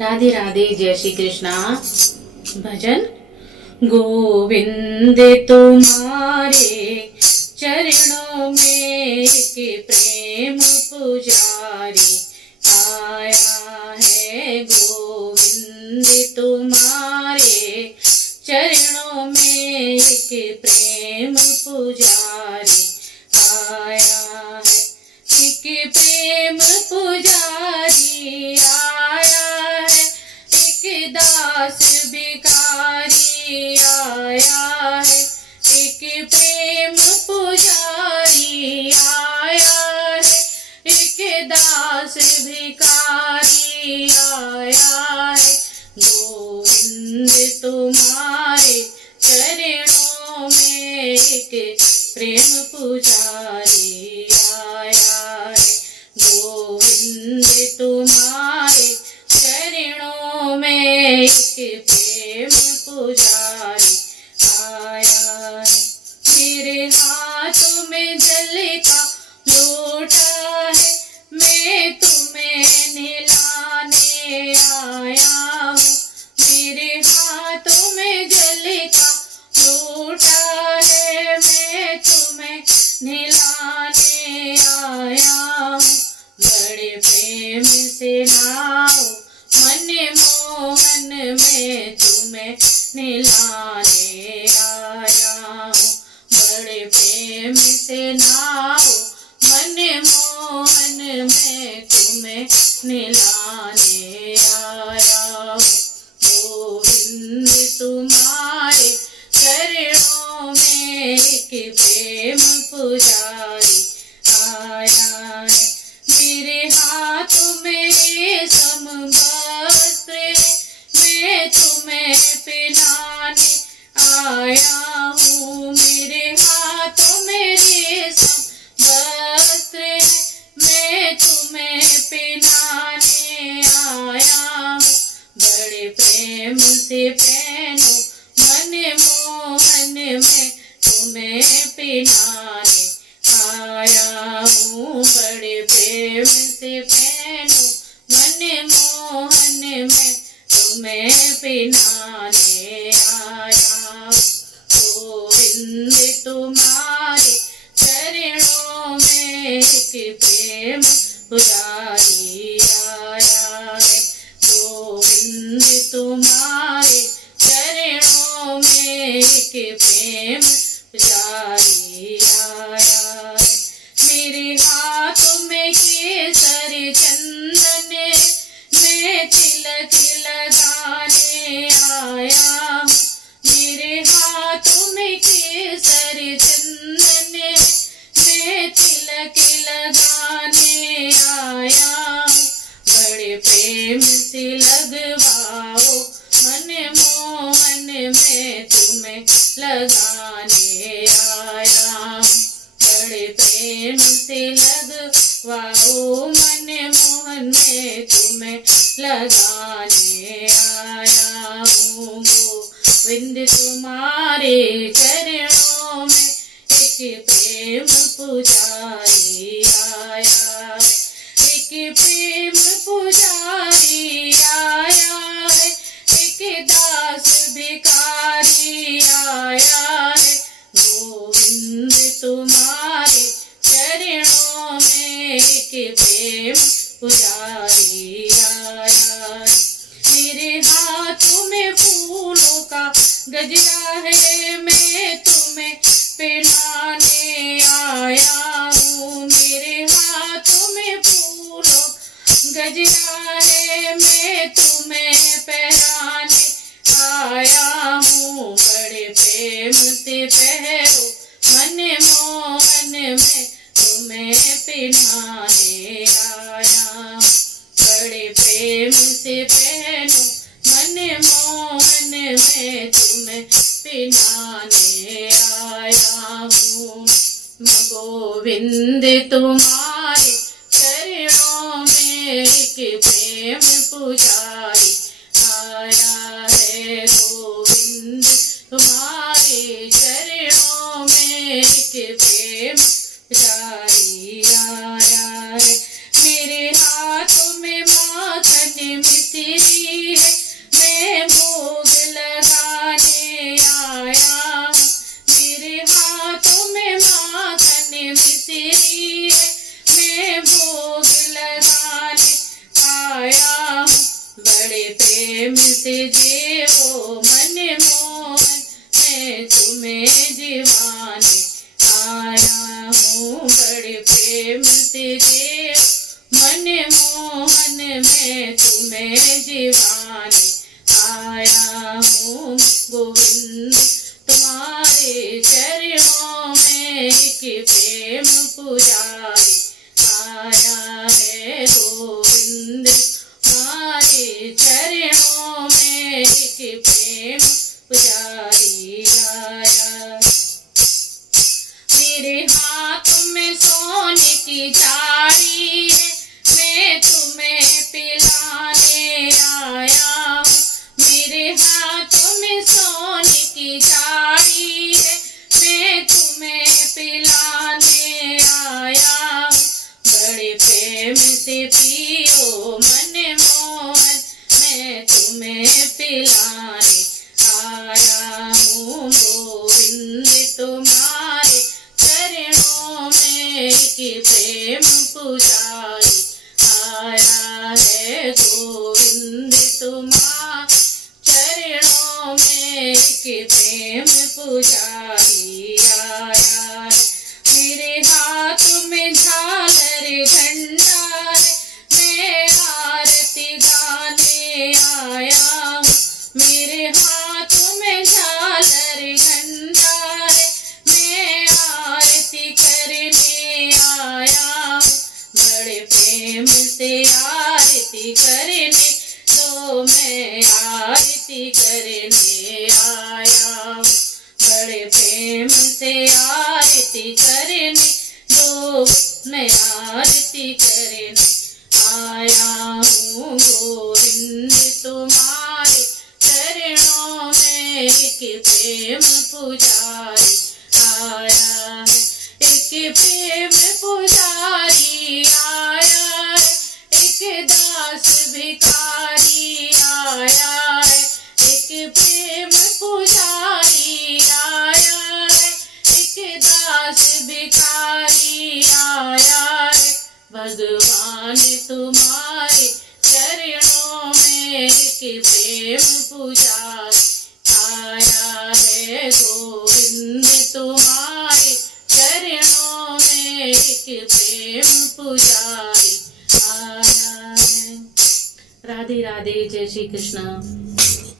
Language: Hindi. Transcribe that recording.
राधे राधे, जय श्री कृष्णा। भजन। गोविंद तुम्हारे चरणों में एक प्रेम पुजारी आया है। गोविंद तुम्हारे चरणों में एक प्रेम पुजारी आया है। एक प्रेम पुजारी आया है, एक दास भिखारी आया है। एक प्रेम पुजारी आया है, एक दास भिखारी आया है। गोविंद तुम्हारे चरणों में एक प्रेम पुजारी आया है। गोविंद तुम्हारे चरणों में एक प्रेम पुजारी आया है। मेरे हाथों में जल का लोटा है, मैं तुम्हें नहलाने आया हूँ। मेरे हाथों में जल का लोटा है, मैं तुम्हें नहलाने आया हूँ। बड़े प्रेम से नाओ मन मोहन में तुम्हें नहलाने आया हूँ। बड़े प्रेम से नाओ मन मोहन में तुम्हें नहलाने आया हूँ। गोविंद तुम्हारे चरणों में एक प्रेम पुजारी आया है। मेरे हाथों में रेशम वस्त्र है, मैं तुम्हें पहनाने आया हूँ। मेरे हाथों में रेशम वस्त्र है, मैं तुम्हें पहनाने आया हूँ। बड़े प्रेम से पहनो मन मोहन में तुम्हें पहनाने आया हूँ। बड़े प्रेम से पहनो मन मोहन में तुम्हें पहनाने आया हूँ। गोविंद तुम्हारे चरणों में एक प्रेम पुजारी आया है। गोविंद तुम्हारे चरणों में एक प्रेम पुजारी आया है। मेरे हाथों में केसर चंदन, मैं तिलक लगाने आया हूँ। मेरे हाथों में केसर चंदन, मैं तिलक लगाने आया हूँ। बड़े प्रेम से लगवाओ मन मोहन में तुम्हें लगाने आया हूँ। बड़े प्रेम से लगवाओ मन मोहन में तुम्हें लगाने आया हूँ। गोविंद तुम्हारे चरणों में एक प्रेम पुजारी आया है। एक प्रेम पुजारी आया है, एक दास भिखारी आया है। गोविंद तुम्हारे चरणों में एक प्रेम पुजारी आया है। मेरे हाथों में फूलों का गजरा है, मैं तुम्हें पहनाने आया हूँ। मेरे हाथों में फूलों गजरा है, मैं तुम्हें पहनाने आया हूँ। बड़े प्रेम से पहरो मन मोहन में तुम्हें पहनाने आया हूँ। बड़े प्रेम से पहनो मन मोहन में तुम्हें पहनाने आया हूँ। गोविंद तुम्हारे चरणों में एक प्रेम पुजारी आया है। गोविंद तुम्हारे चरणों में एक प्रेम पुजारी आया है। मेरे हाथों में माखन मिश्री बड़े प्रेम से जियो मन मोहन, मैं तुम्हें दीवाने आया हूँ। बड़े प्रेम से जियो मन मोहन, मैं तुम्हें दीवाने आया हूँ। गोविंद तुम्हारे चरणों में एक प्रेम पुजारी आया है। गोविंद तुम्हारे चरणों में एक प्रेम पुजारी आया। मेरे हाथ में सोने की झाड़ी है, मैं तुम्हें पिलाने आया हूँ। मेरे हाथ में सोने की झाड़ी है, मैं तुम्हें पिलाने आया हूँ। बड़े प्रेम से पियो मन मोहन, मैं तुम्हें पिलाने आया हूँ। गोविंद तुम्हारे चरणों में एक प्रेम पुजारी आया है। गोविंद तुम्हारे चरणों में एक प्रेम पुजारी आया है। मेरे हाथ में झालर झंडा है, मैं आरती गाने आया हूँ। मेरे हाथ में झालर झंडा है, मैं आरती करने आया हूँ। बड़े प्रेम से आरती करने तो मैं आरती करने आया हूँ। बड़े प्रेम से आरती करने तो मैं आरती करने आया हूँ। गोविंद तुम्हारे चरणों में एक प्रेम पुजारी आया है। एक प्रेम पुजारी आया है, एक दास भिखारी आया है। एक प्रेम पुजारी आया है, एक दास भिखारी आया है। भगवान तुम्हारे चरणों में एक प्रेम पुजारी आया है। गोविंद तुम्हारे चरणों में एक प्रेम पुजारी आया है। राधे राधे, जय श्री कृष्ण।